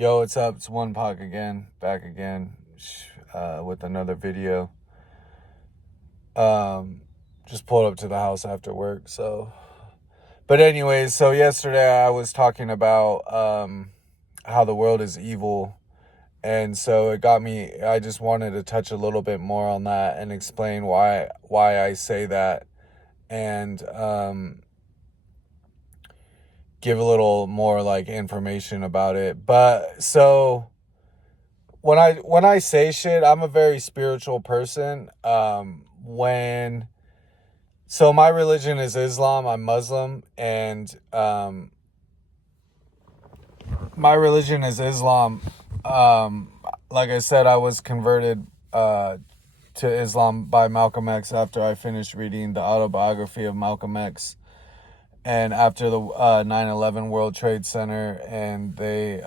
Yo, what's up? It's One Pac again, back again with another video. Just pulled up to the house after work, But anyways, so yesterday I was talking about how the world is evil, and so it got me. I just wanted to touch a little bit more on that and explain why I say that, and give a little more like information about it. But so when I say shit, I'm a very spiritual person. So my religion is Islam. I'm Muslim, and my religion is Islam. Like I said, I was converted to Islam by Malcolm X after I finished reading the autobiography of Malcolm X. And after the 9/11 World Trade Center, and they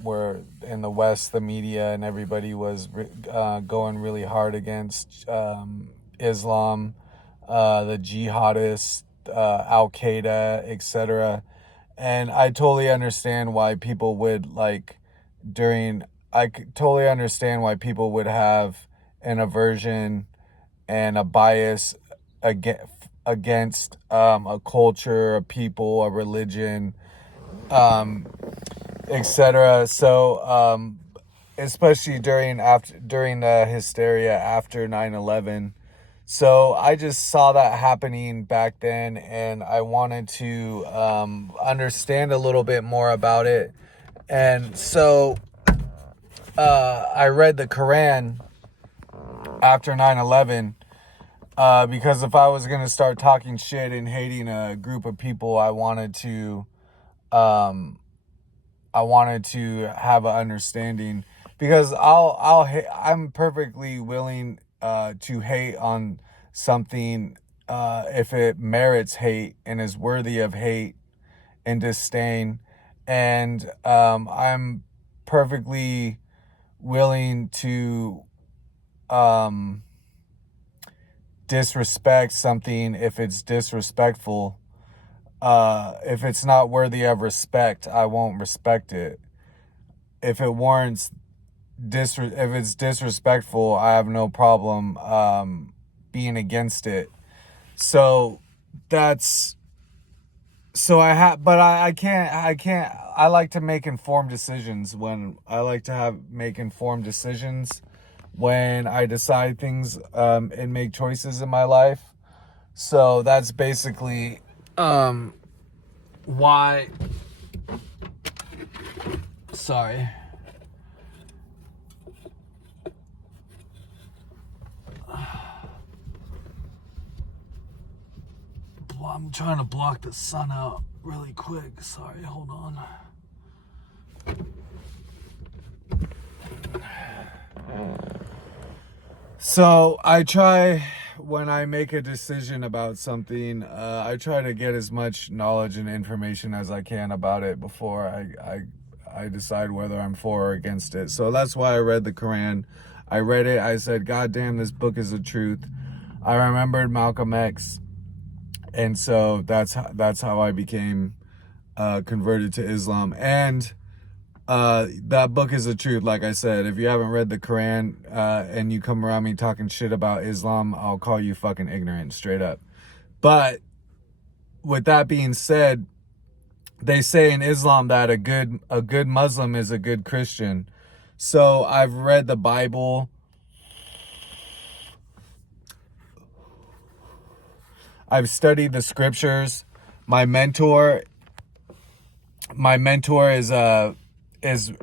were in the West, the media and everybody was going really hard against Islam, the jihadists, Al Qaeda, etc. And I totally understand why people would totally understand why people would have an aversion and a bias against a culture, a people, a religion, etc. So especially during the hysteria after 9/11. So I just saw that happening back then, and I wanted to understand a little bit more about it. And so I read the Quran after 9/11. Because if I was going to start talking shit and hating a group of people, I wanted to have an understanding, because I'm perfectly willing to hate on something if it merits hate and is worthy of hate and disdain, and I'm perfectly willing to disrespect something if it's disrespectful. If it's not worthy of respect, I won't respect it. If it warrants if it's disrespectful, I have no problem being against it. So that's so I can't I like to make informed decisions when I decide things and make choices in my life. So that's basically why. Sorry. I'm trying to block the sun out really quick. Sorry, hold on. So when I make a decision about something, I try to get as much knowledge and information as I can about it before I decide whether I'm for or against it. So that's why I read the Quran. I read it. I said, God damn, this book is the truth. I remembered Malcolm X. And so that's how I became converted to Islam. And that book is the truth. Like I said, if you haven't read the Quran and you come around me talking shit about Islam, I'll call you fucking ignorant, straight up. But with that being said, they say in Islam that a good Muslim is a good Christian. So I've read the Bible. I've studied the scriptures. My mentor is a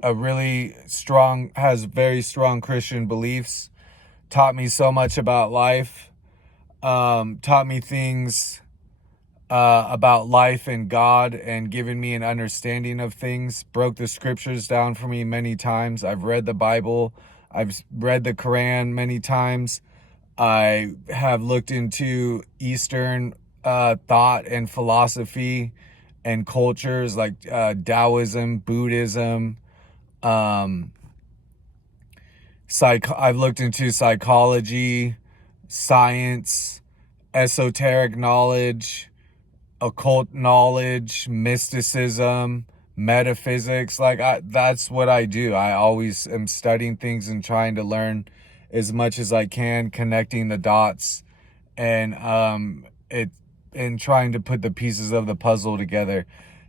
really strong, has very strong Christian beliefs, taught me so much about life, taught me things about life and God, and given me an understanding of things, broke the scriptures down for me many times. I've read the Bible. I've read the Quran many times. I have looked into Eastern thought and philosophy and cultures like Taoism, Buddhism. I've looked into psychology, science, esoteric knowledge, occult knowledge, mysticism, metaphysics. Like, that's what I do. I always am studying things and trying to learn as much as I can, connecting the dots, and and trying to put the pieces of the puzzle together.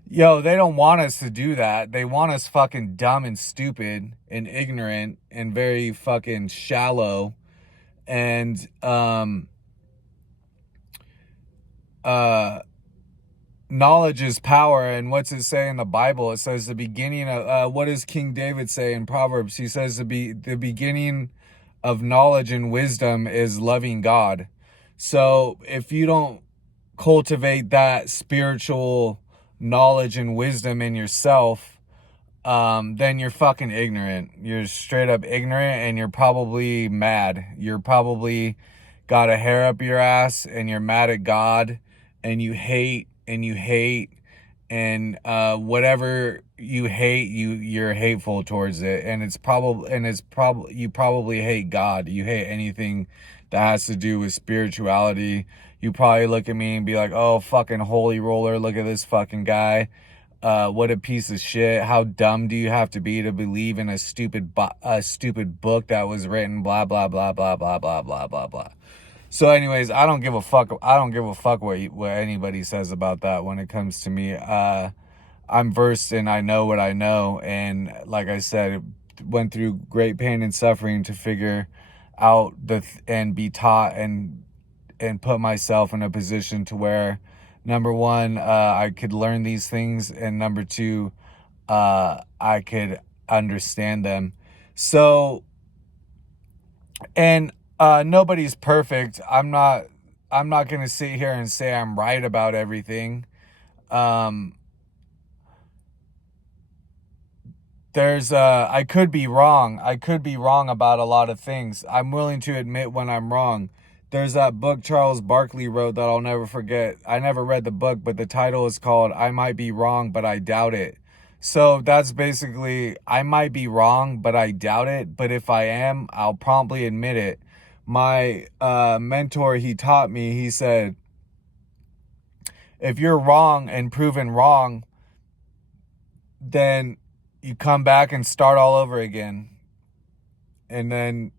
Yo, they don't want us to do that. They want us fucking dumb and stupid and ignorant and very fucking shallow. And knowledge is power. And what's it say in the Bible? It says the beginning of what does King David say in Proverbs? He says the beginning of knowledge and wisdom is loving God. So if you don't cultivate that spiritual knowledge and wisdom in yourself, then you're fucking ignorant. You're straight up ignorant, and you're probably mad. You're probably got a hair up your ass, and you're mad at God, and you hate, and whatever you hate, you're hateful towards it, and you probably hate God. You hate anything that has to do with spirituality. You probably look at me and be like, oh, fucking holy roller, look at this fucking guy. What a piece of shit. How dumb do you have to be to believe in a stupid book that was written, blah, blah, blah, blah, blah, blah, blah, blah, blah. So anyways, I don't give a fuck what anybody says about that when it comes to me. I'm versed and I know what I know. And like I said, went through great pain and suffering to figure out and be taught and put myself in a position to where, number one, I could learn these things, and number two, I could understand them. So, and nobody's perfect. I'm not going to sit here and say I'm right about everything. I could be wrong. I could be wrong about a lot of things. I'm willing to admit when I'm wrong. There's that book Charles Barkley wrote that I'll never forget. I never read the book, but the title is called I Might Be Wrong, But I Doubt It. So that's basically, I might be wrong, but I doubt it. But if I am, I'll promptly admit it. My mentor, he taught me, he said, if you're wrong and proven wrong, then you come back and start all over again. And then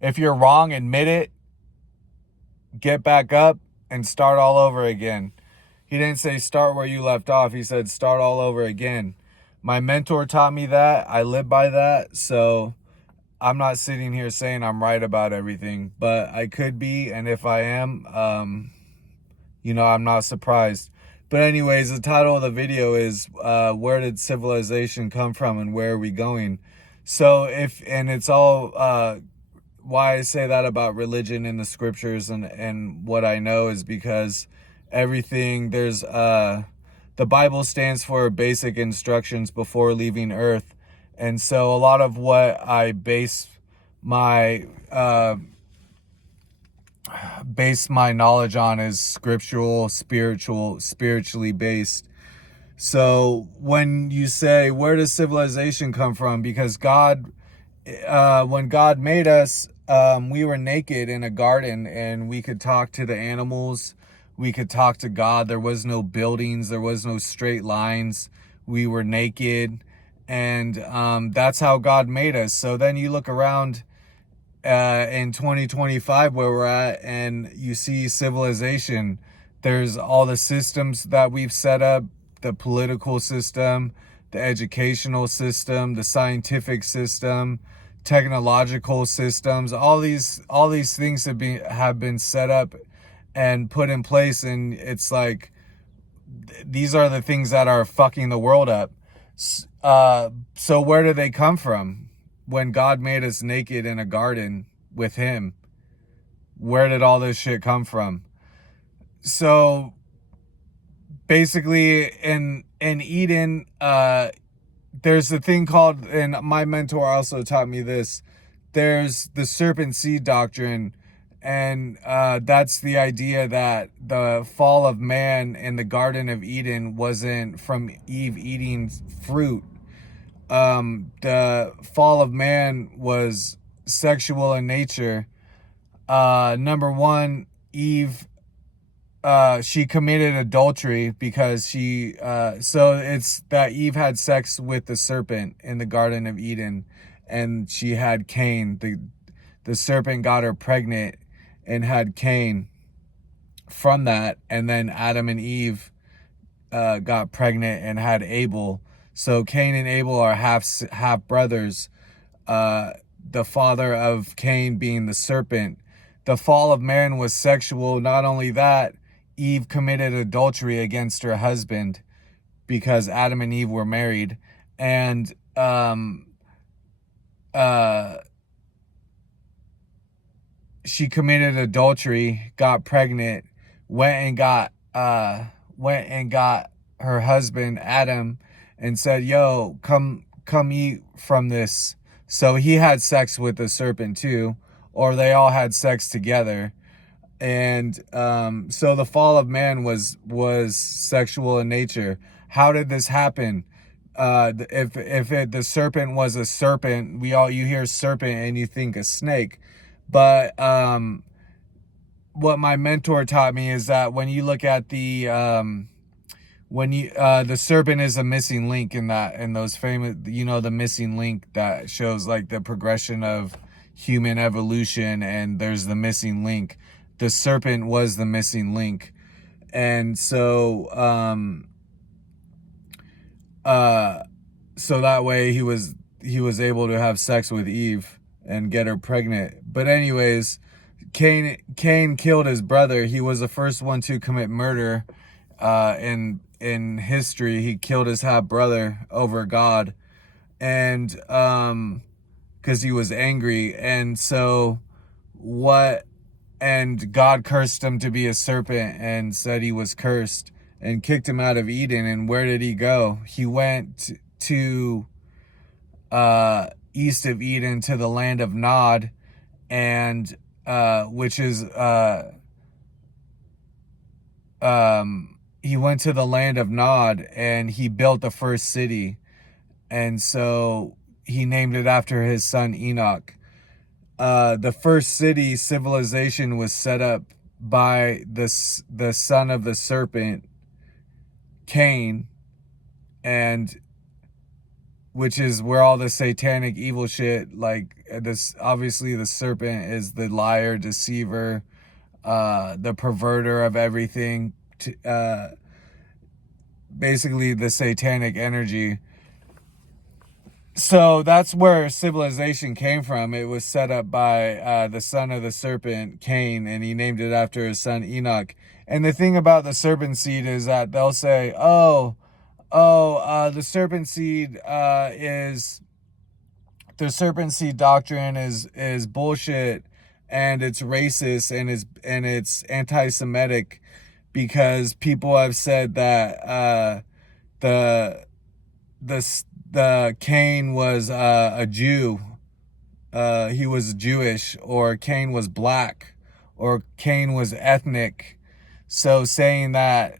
if you're wrong, admit it, get back up, and start all over again. He didn't say start where you left off. He said start all over again. My mentor taught me that. I live by that. So I'm not sitting here saying I'm right about everything, but I could be. And if I am, I'm not surprised. But anyways, the title of the video is where did civilization come from and where are we going? So it's all why I say that about religion in the scriptures and what I know is because everything the Bible stands for basic instructions before leaving earth. And so a lot of what I base my knowledge on is spiritually based. So when you say, where does civilization come from? Because when God made us, we were naked in a garden and we could talk to the animals. We could talk to God. There was no buildings. There was no straight lines. We were naked. And that's how God made us. So then you look around in 2025 where we're at and you see civilization. There's all the systems that we've set up, the political system, the educational system, the scientific system, technological systems. All these things have been set up and put in place, and it's like these are the things that are fucking the world up. So where do they come from? When God made us naked in a garden with him, where did all this shit come from? So basically in Eden, there's a thing called, and my mentor also taught me this, there's the serpent seed doctrine. And that's the idea that the fall of man in the Garden of Eden wasn't from Eve eating fruit. The fall of man was sexual in nature. Number one, Eve she committed adultery because so it's that Eve had sex with the serpent in the Garden of Eden, and she had Cain. The serpent got her pregnant and had Cain from that, and then Adam and Eve got pregnant and had Abel. So Cain and Abel are half brothers. The father of Cain being the serpent. The fall of man was sexual. Not only that, Eve committed adultery against her husband because Adam and Eve were married, and she committed adultery, got pregnant, went and got her husband Adam and said, "Yo, come eat from this." So he had sex with the serpent too, or they all had sex together. And so the fall of man was sexual in nature. How did this happen? The serpent was a serpent, you hear serpent and you think a snake. But what my mentor taught me is that when you look at the serpent is a missing link in those famous, the missing link that shows like the progression of human evolution, and there's the missing link. The serpent was the missing link. And so so that way he was able to have sex with Eve and get her pregnant. But anyways, Cain killed his brother. He was the first one to commit murder in history. He killed his half brother over God, and because he was angry. And so and God cursed him to be a serpent and said he was cursed and kicked him out of Eden. And where did he go? He went to east of Eden to the land of Nod, and which is he went to the land of Nod and he built the first city, and so he named it after his son Enoch. The first civilization was set up by the son of the serpent, Cain, and which is where all the satanic evil shit, like this, obviously the serpent is the liar, deceiver, the perverter of everything, basically the satanic energy. So that's where civilization came from. It was set up by the son of the serpent, Cain, and he named it after his son Enoch. And the thing about the serpent seed is that they'll say, the serpent seed the serpent seed doctrine is bullshit, and it's racist, and it's anti-Semitic, because people have said that the Cain was a Jew, he was Jewish, or Cain was black, or Cain was ethnic. So saying that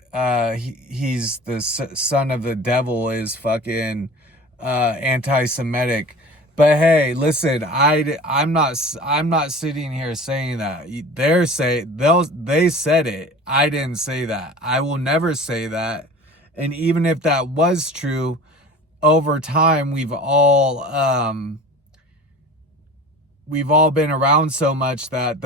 he's the son of the devil is fucking anti-Semitic. But hey, listen, I'm not sitting here saying that. They said it. I didn't say that. I will never say that. And even if that was true, over time we've all been around so much that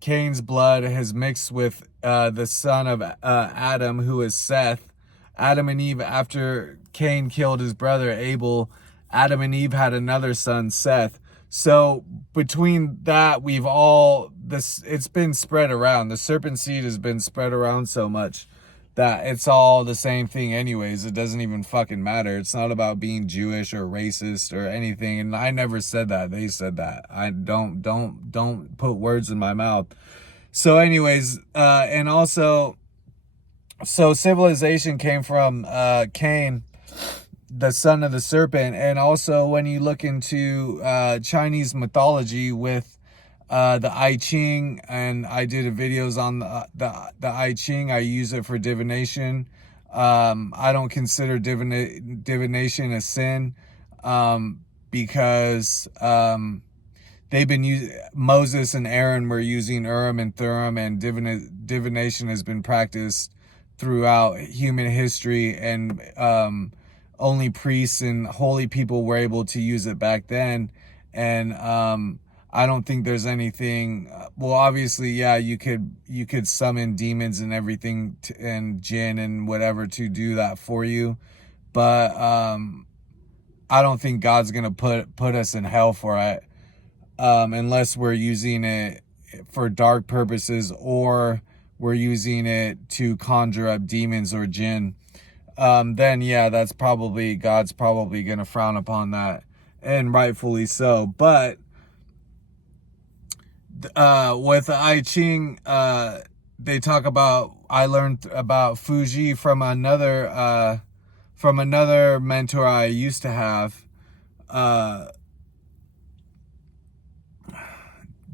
Cain's blood has mixed with the son of Adam, who is Seth. Adam and Eve, after Cain killed his brother Abel, Adam and Eve had another son, Seth. So between that, it's been spread around. The serpent seed has been spread around so much that it's all the same thing anyways. It doesn't even fucking matter. It's not about being Jewish or racist or anything. And I never said that. They said that. I don't put words in my mouth. So anyways, and also, so civilization came from Cain, the son of the serpent. And also when you look into Chinese mythology with the I Ching, and I did videos on the I Ching. I use it for divination. I don't consider divination a sin, because they've been using, Moses and Aaron were using Urim and Thummim, and divination has been practiced throughout human history, and only priests and holy people were able to use it back then. And I don't think there's anything. Well, obviously, yeah, you could summon demons and everything and jinn and whatever to do that for you, but I don't think God's gonna put us in hell for it, unless we're using it for dark purposes, or we're using it to conjure up demons or jinn. Then yeah, that's probably, God's probably gonna frown upon that, and rightfully so. But with the I Ching, they talk about, I learned about Fuji from another mentor I used to have,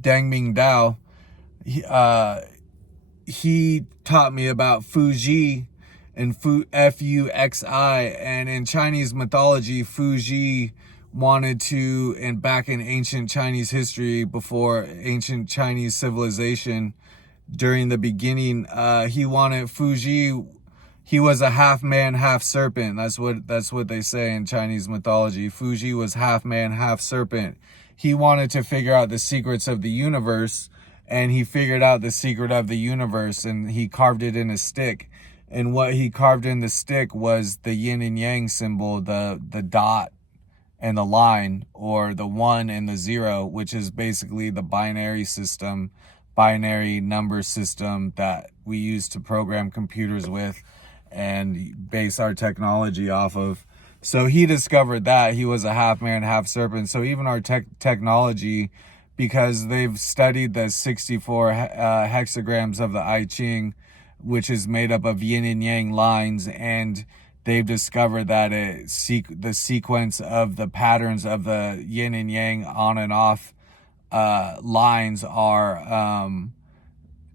Dang Ming Dao. He taught me about Fuji and Fuxi, and in Chinese mythology, Fuji wanted to, and back in ancient Chinese history, before ancient Chinese civilization, during the beginning, he wanted Fuji. He was a half man, half serpent. That's what they say in Chinese mythology. Fuji was half man, half serpent. He wanted to figure out the secrets of the universe, and he figured out the secret of the universe, and he carved it in a stick. And what he carved in the stick was the yin and yang symbol, the dot and the line, or the 1 and the 0, which is basically the binary number system that we use to program computers with and base our technology off of. So he discovered that. He was a half man, half serpent. So even our technology, because they've studied the 64 hexagrams of the I Ching, which is made up of yin and yang lines, and they've discovered that the sequence of the patterns of the yin and yang on and off lines are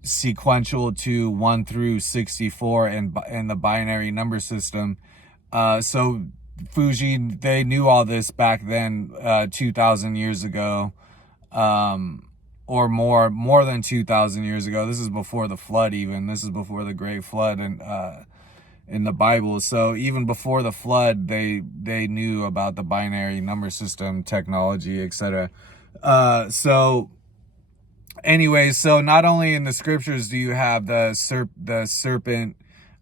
sequential to 1 through 64 in the binary number system. So Fuji, they knew all this back then, 2,000 years ago, or more than 2,000 years ago. This is before the flood even. This is before the Great Flood and in the Bible. So even before the flood, they knew about the binary number system, technology, etc. So anyways, so not only in the scriptures do you have the serpent,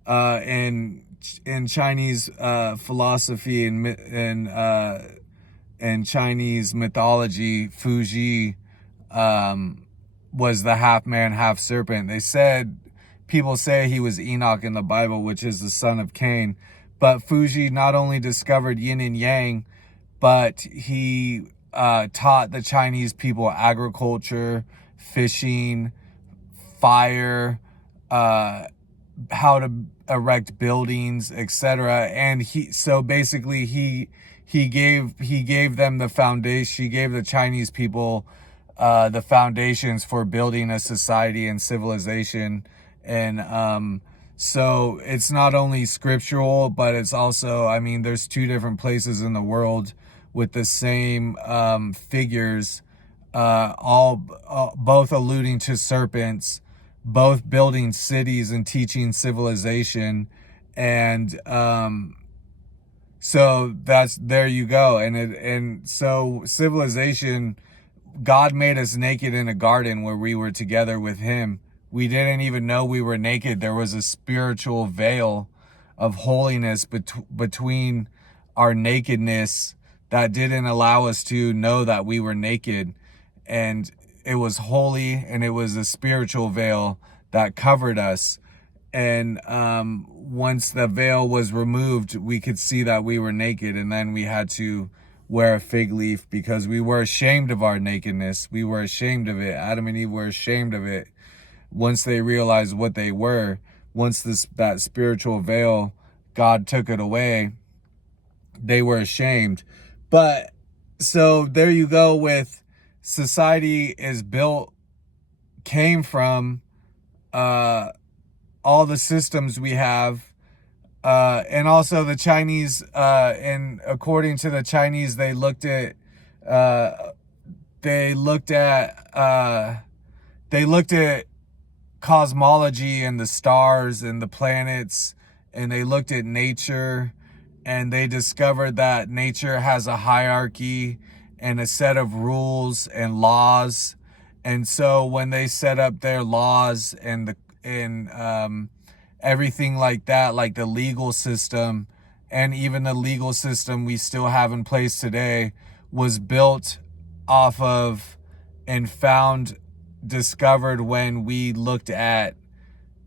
in Chinese philosophy and Chinese mythology, Fuji was the half man, half serpent. People say he was Enoch in the Bible, which is the son of Cain. But Fuji not only discovered yin and yang, but he taught the Chinese people agriculture, fishing, fire, how to erect buildings, etc. And he gave them the foundation. He gave the Chinese people the foundations for building a society and civilization. And so it's not only scriptural, but it's also, I mean, there's 2 different places in the world with the same figures, both alluding to serpents, both building cities and teaching civilization. And so there you go. And so civilization, God made us naked in a garden where we were together with him. We didn't even know we were naked. There was a spiritual veil of holiness between our nakedness that didn't allow us to know that we were naked. And it was holy, and it was a spiritual veil that covered us. And once the veil was removed, we could see that we were naked, and then we had to wear a fig leaf because we were ashamed of our nakedness. We were ashamed of it. Adam and Eve were ashamed of it. Once they realized what they were, once that spiritual veil, God took it away, they were ashamed. But so there you go with society came from all the systems we have, and also the Chinese, and according to the Chinese, they looked at they looked at cosmology and the stars and the planets, and they looked at nature, and they discovered that nature has a hierarchy and a set of rules and laws. And so when they set up their laws and everything like that, like the legal system, and even the legal system we still have in place today, was built off of and discovered when we looked at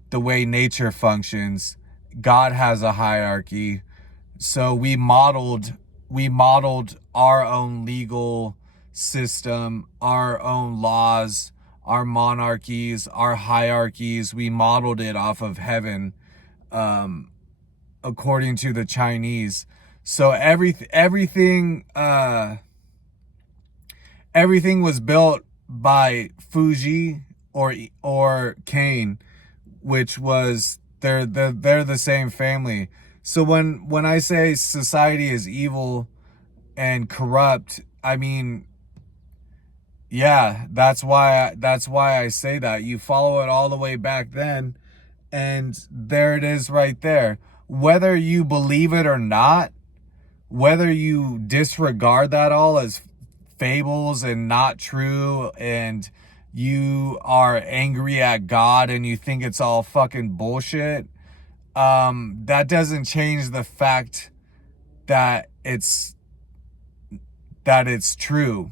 the way nature functions. God has a hierarchy. So we modeled our own legal system, our own laws, our monarchies, our hierarchies. We modeled it off of heaven, according to the Chinese. So everything was built by Fuji or Cain, which was they're the same family. So when I say society is evil and corrupt, I mean, yeah, that's why I say that. You follow it all the way back then, and there it is right there. Whether you believe it or not, whether you disregard that all as fables and not true, and you are angry at God and you think it's all fucking bullshit, that doesn't change the fact that it's true.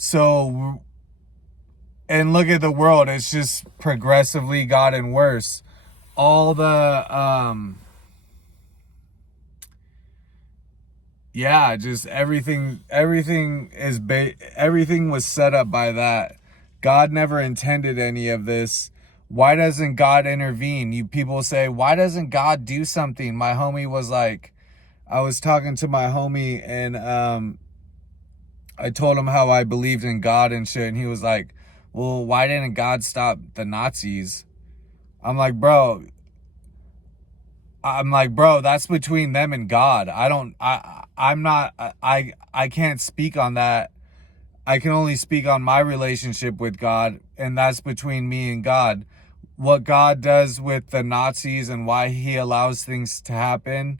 So, and look at the world, it's just progressively gotten worse. All the yeah, just everything was set up by that. God never intended any of this. Why doesn't God intervene? You people say, why doesn't God do something? My homie was like, I was talking to my homie, and I told him how I believed in God and shit, and he was like, well, why didn't God stop the Nazis? I'm like, bro, that's between them and God. I can't speak on that. I can only speak on my relationship with God, and that's between me and God. What God does with the Nazis and why he allows things to happen,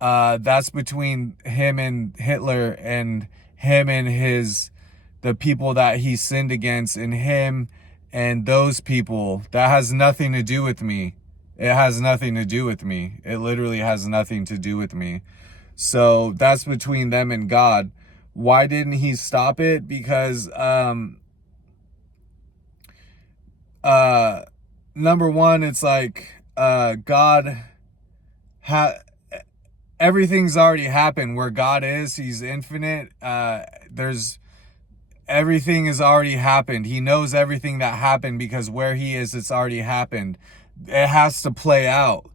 that's between him and Hitler, and him and the people that he sinned against, and him and those people. That has nothing to do with me. It has nothing to do with me. It literally has nothing to do with me. So that's between them and God. Why didn't he stop it? Because number one, it's like God everything's already happened. Where God is, he's infinite. Everything has already happened. He knows everything that happened, because where he is, it's already happened. It has to play out.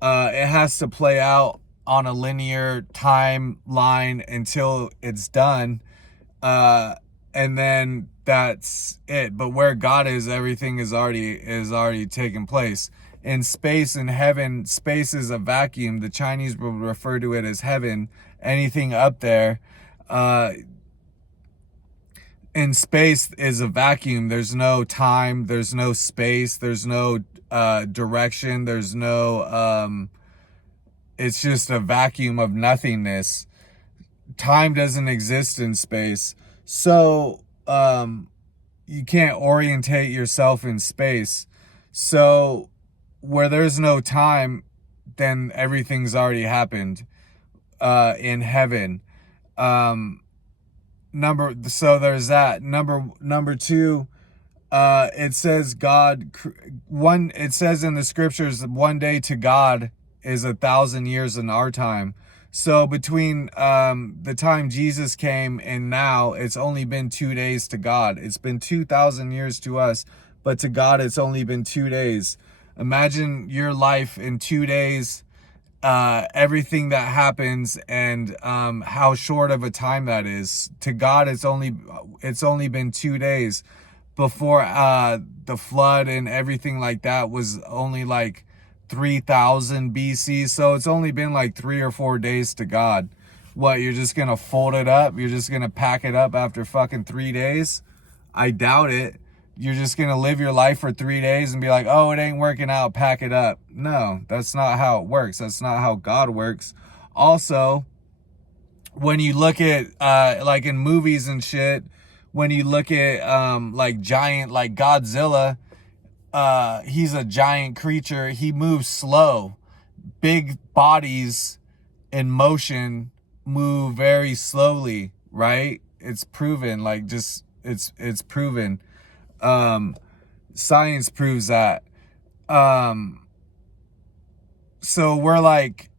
It has to play out on a linear timeline until it's done. And then that's it. But where God is, everything is already taken place. In space and heaven, space is a vacuum. The Chinese will refer to it as heaven. Anything up there, in space is a vacuum. There's no time, there's no space, there's no direction, there's no it's just a vacuum of nothingness. Time doesn't exist in space. So you can't orientate yourself in space. So where there's no time, then everything's already happened in heaven. So there's that. Number two, it says it says in the scriptures, one day to God is 1,000 years in our time. So between the time Jesus came and now, it's only been 2 days to God. It's been 2,000 years to us, but to God, it's only been 2 days. Imagine your life in 2 days, everything that happens, and how short of a time that is. To God, it's only been 2 days. Before the flood and everything like that was only like 3,000 BC. So it's only been like 3 or 4 days to God. What, you're just gonna fold it up? You're just gonna pack it up after fucking 3 days? I doubt it. You're just gonna live your life for 3 days and be like, oh, it ain't working out, pack it up. No, that's not how it works. That's not how God works. Also, when you look at like in movies and shit, when you look at like giant, like Godzilla, he's a giant creature. He moves slow. Big bodies in motion move very slowly, right? It's proven, like, just it's proven. Science proves that. So we're like,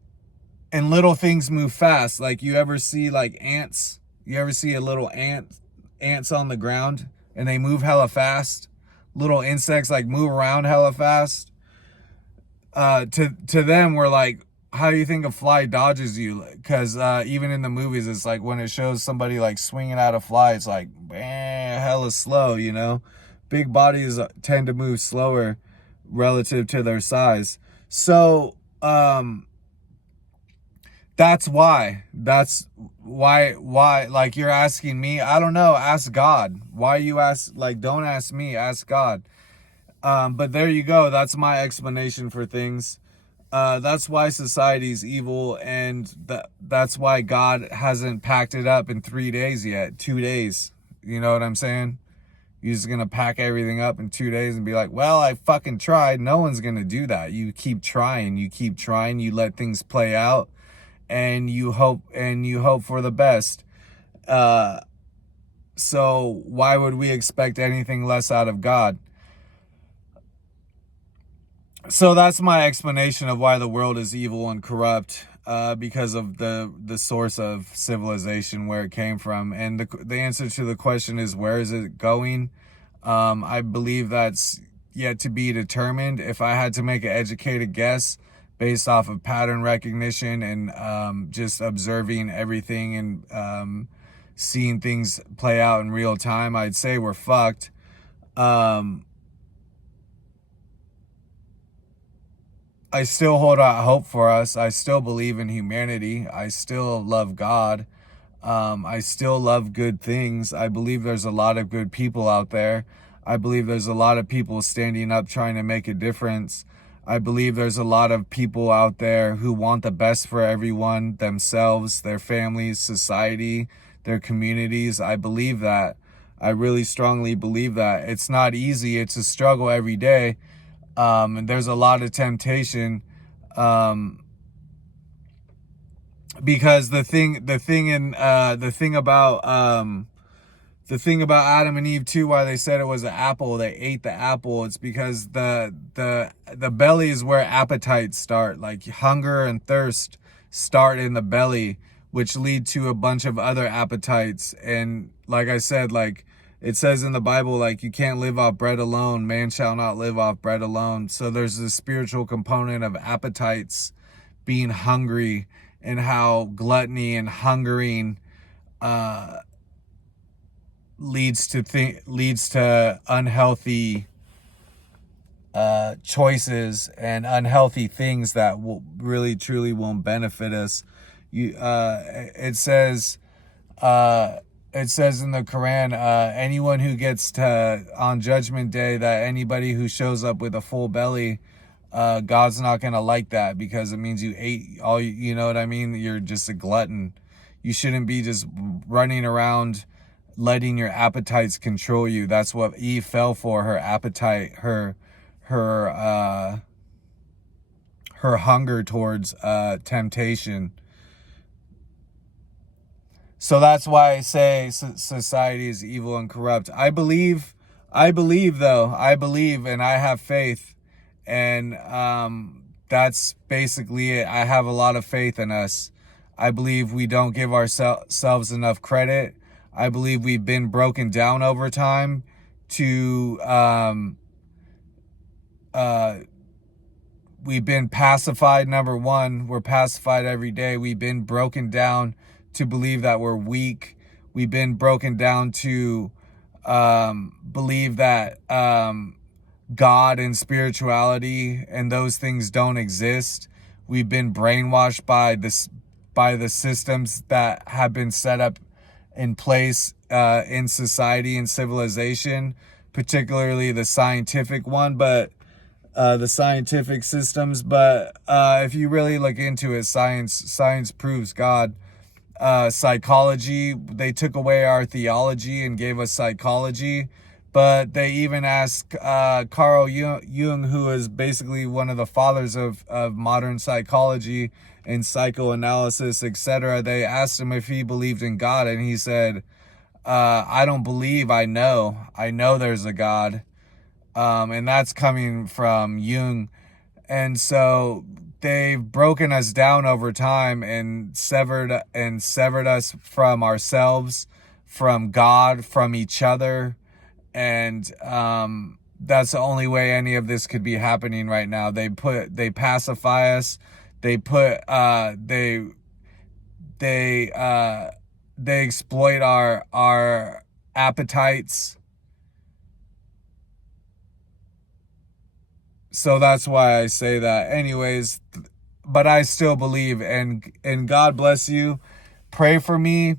and little things move fast. Like, you ever see like ants? You ever see a little ants on the ground and they move hella fast? Little insects like move around hella fast. To them, we're like, how do you think a fly dodges you? Because even in the movies, it's like when it shows somebody like swinging at a fly, it's like, man, hella slow, you know? Big bodies tend to move slower relative to their size. So that's why. That's why, like, you're asking me, I don't know, ask God. Why you ask, like, don't ask me, ask God. But there you go. That's my explanation for things. That's why society's evil, and that's why God hasn't packed it up in 3 days yet. 2 days. You know what I'm saying? You're just gonna pack everything up in 2 days and be like, well, I fucking tried. No one's gonna do that. You keep trying. You keep trying. You let things play out, and you hope for the best. So why would we expect anything less out of God? So that's my explanation of why the world is evil and corrupt, because of the source of civilization, where it came from. And the answer to the question is, where is it going? I believe that's yet to be determined. If I had to make an educated guess based off of pattern recognition and just observing everything and seeing things play out in real time, I'd say we're fucked. I still hold out hope for us. I still believe in humanity. I still love God. I still love good things. I believe there's a lot of good people out there. I believe there's a lot of people standing up trying to make a difference. I believe there's a lot of people out there who want the best for everyone, themselves, their families, society, their communities. I believe that. I really strongly believe that. It's not easy. It's a struggle every day. And there's a lot of temptation, because the thing about Adam and Eve too, why they said it was an apple, they ate the apple, it's because the belly is where appetites start. Like, hunger and thirst start in the belly, which lead to a bunch of other appetites. And like I said, like, it says in the Bible, like, you can't live off bread alone. Man shall not live off bread alone. So there's this spiritual component of appetites, being hungry, and how gluttony and hungering leads to unhealthy choices and unhealthy things that will really truly won't benefit us. It says in the Quran, anyone who gets to, on Judgment Day, that anybody who shows up with a full belly, God's not going to like that, because it means you ate all, you know what I mean? You're just a glutton. You shouldn't be just running around letting your appetites control you. That's what Eve fell for, her appetite, her hunger towards temptation. So that's why I say society is evil and corrupt. I believe though, and I have faith. And that's basically it. I have a lot of faith in us. I believe we don't give ourselves enough credit. I believe we've been broken down over time to, we've been pacified. Number one, we're pacified every day. We've been broken down to believe that we're weak. We've been broken down to believe that God and spirituality and those things don't exist. We've been brainwashed by this by the systems that have been set up in place in society and civilization, particularly the scientific one, but the scientific systems. But if you really look into it, science proves God. Psychology, they took away our theology and gave us psychology. But they even asked Carl Jung, who is basically one of the fathers of modern psychology and psychoanalysis, etc. They asked him if he believed in God, and he said, I don't believe, I know there's a God. And that's coming from Jung. And so they've broken us down over time and severed us from ourselves, from God, from each other. And that's the only way any of this could be happening right now. They pacify us. They exploit our appetites. So that's why I say that. Anyways, but I still believe, and God bless you. Pray for me.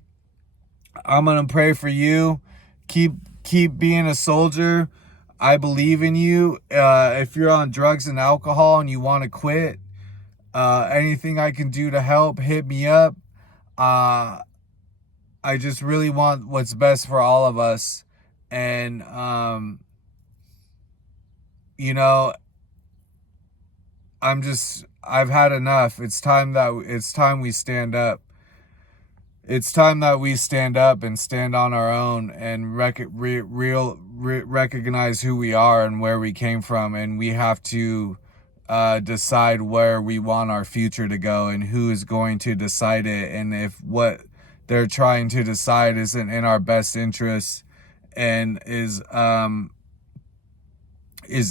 I'm gonna pray for you. Keep being a soldier. I believe in you. If you're on drugs and alcohol and you want to quit, anything I can do to help, hit me up. I just really want what's best for all of us. And you know, I've had enough. It's time we stand up. It's time that we stand up and stand on our own and recognize who we are and where we came from. And we have to decide where we want our future to go and who is going to decide it. And if what they're trying to decide isn't in our best interest and is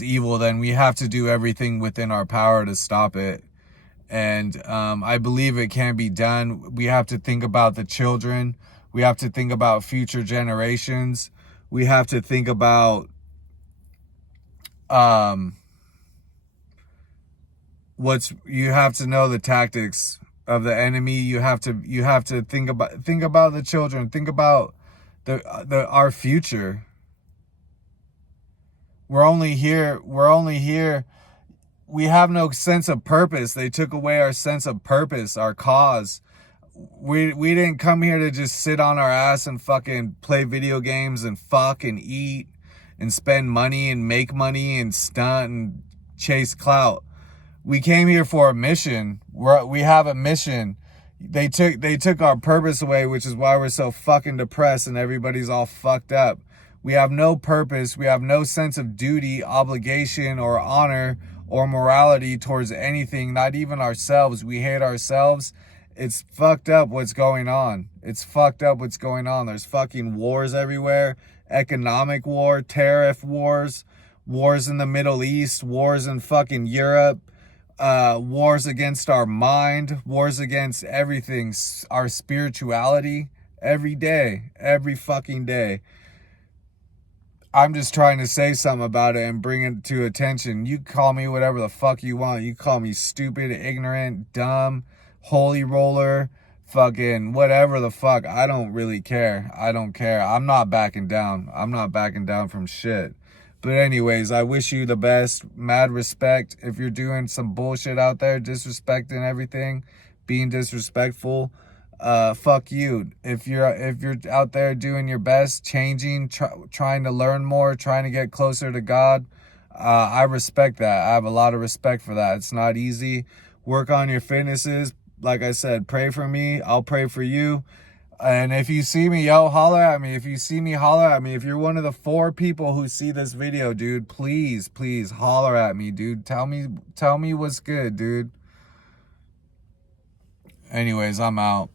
evil, then we have to do everything within our power to stop it. And I believe it can be done. We have to think about the children. We have to think about future generations. We have to think about you have to know the tactics of the enemy. You have to think about the children. Think about our future. We're only here. We have no sense of purpose. They took away our sense of purpose, our cause. We didn't come here to just sit on our ass and fucking play video games and fuck and eat and spend money and make money and stunt and chase clout. We came here for a mission. We have a mission. They took our purpose away, which is why we're so fucking depressed and everybody's all fucked up. We have no purpose. We have no sense of duty, obligation, or honor or morality towards anything, not even ourselves. We hate ourselves. It's fucked up what's going on. It's fucked up what's going on. There's fucking wars everywhere. Economic war, tariff wars, wars in the Middle East, wars in fucking Europe, wars against our mind, wars against everything, our spirituality, every day, every fucking day. I'm just trying to say something about it and bring it to attention. You call me whatever the fuck you want. You call me stupid, ignorant, dumb, holy roller, fucking whatever the fuck. I don't really care. I don't care. I'm not backing down. I'm not backing down from shit. But anyways, I wish you the best. Mad respect. If you're doing some bullshit out there, disrespecting everything, being disrespectful, fuck you. If you're out there doing your best, changing, trying to learn more, trying to get closer to God, I respect that. I have a lot of respect for that. It's not easy. Work on your fitnesses. Like I said, pray for me. I'll pray for you. And if you see me, yo, holler at me. If you see me, holler at me. If you're one of the 4 people who see this video, dude, please holler at me, dude. Tell me what's good, dude. Anyways, I'm out.